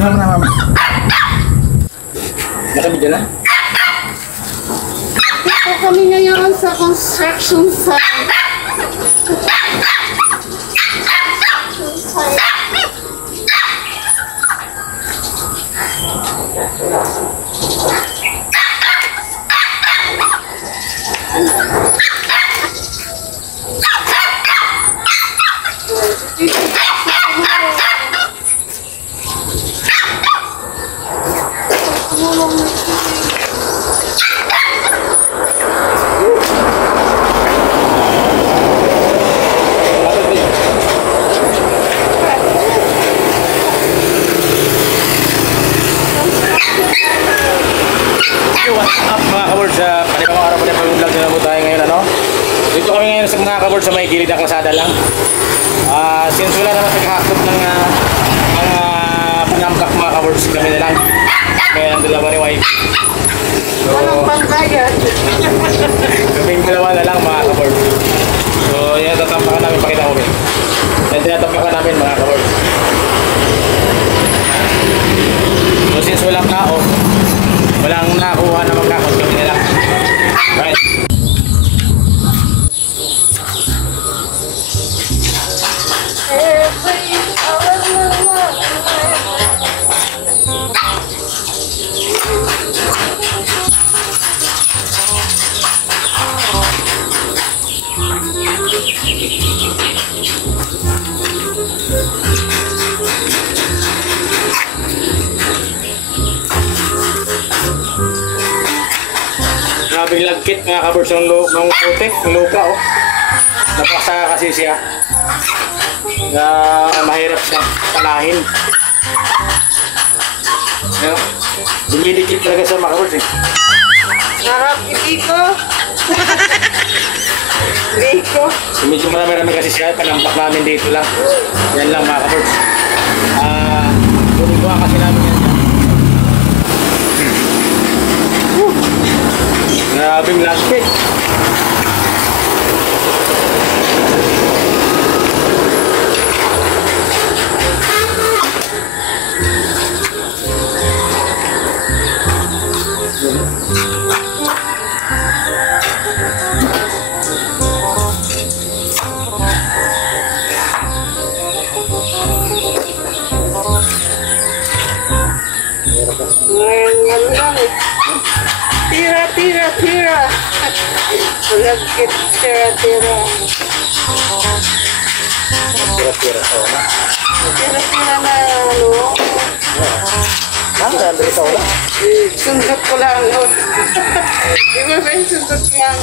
Gimana na, ma'am? Nakabidyo na? Dito kami ngayon sa construction site. Dito kami ngayon sa mga kabord sa may gilid ng kalsada lang. Since wala naman naghahakot ng mga panampak mga kabords, kami na lang. Kaya ang dalawa ni wife. So, Walang pangkayat. kaming dalawa na lang mga kabords. So yan, tatampakan namin, pakita ko. Yan, tinatampakan namin mga kabords. So since walang tao, walang nakuha na magkakot, kami na lang. Right. Grabing lagkit mga kabords ng putik, ng lupa oh. Napakasaka kasi siya na mahirap siya panahin. Dumidikit talaga sa mga kabords eh. Sarap itiko. Biko. Medyo marami-rami kasi siya, panampak namin dito lang. Yan lang mga kabords. Kunin kasi namin yan. Grabing lagkit. Ngayon lang eh. Tira, tira, tira. Lagkit, tira, tira. Tira-tira sa una. Tira, tira na ano. Nandito sa una. Sundot ko lang. Di ba ba yung sundot ko lang?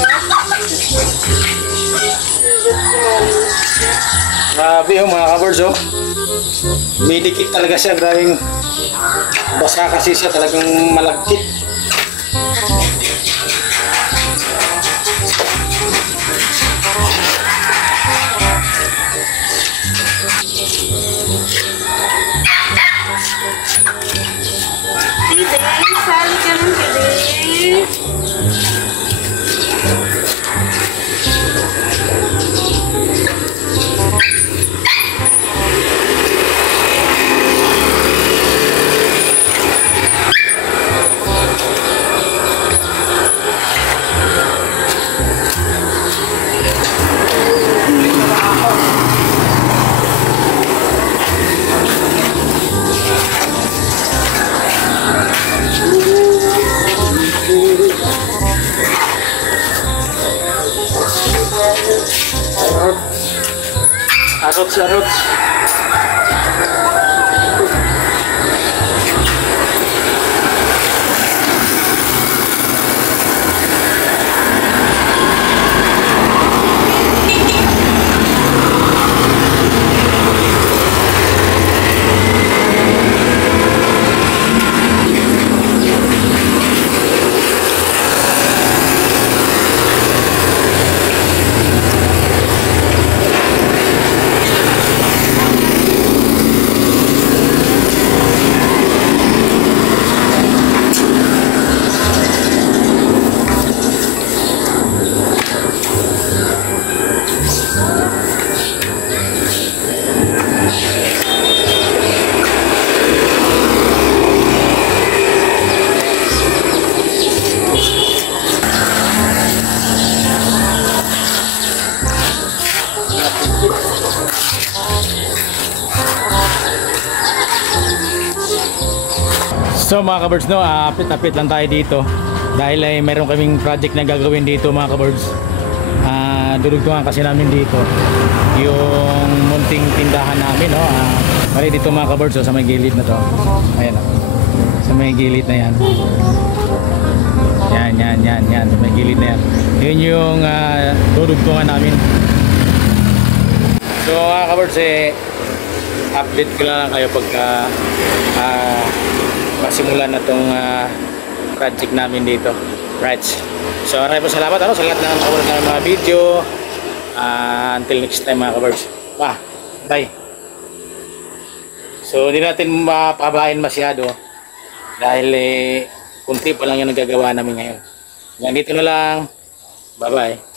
Grabe oh mga kabords oh. May dikit talaga siya, grabing basa kasi siya, talagang malagkit. Pide, sali ka ng pide. Arot. So mga kabirds, no, apit-apit lang tayo dito dahil ay meron kaming project na gagawin dito mga kabirds. Dudugtungan kasi namin dito yung munting tindahan namin, no. Mali dito mga kabirds, sa may gilid na to. Ayan, sa may gilid na yan. Yan, sa may gilid na yan. Yun yung dudugtungan namin. So mga kabirds, update ko lang kayo pagka masimulan na tong project namin dito. Right. So maraming po salamat sa lahat ng kabards ng mga video. Until next time mga kabards. Bye. So hindi natin mapakabahin masyado dahil kunti pa lang yung nagagawa namin ngayon. Hanggang dito na lang. Bye bye.